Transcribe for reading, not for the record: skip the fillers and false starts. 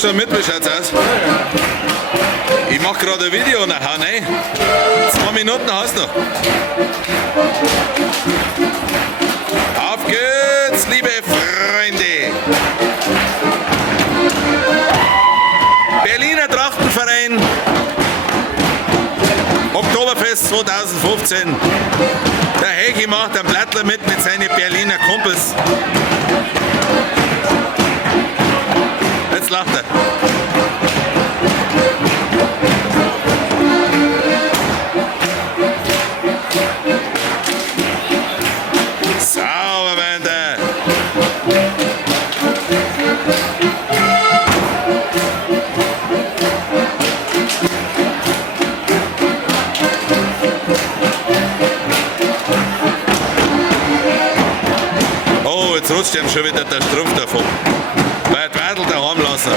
Hast du schon mit, wie schaut's aus? Ich mach gerade ein Video nachher, ne? 2 Minuten hast du noch. Auf geht's, liebe Freunde! Berliner Trachtenverein, Oktoberfest 2015. Der Hegi macht einen Blattler mit seinen Berliner Kumpels. Jetzt lacht er. Sauber, Bande. Oh, jetzt rutscht ihm schon wieder der Strumpf davon. Weil er die Wadel daheim lassen.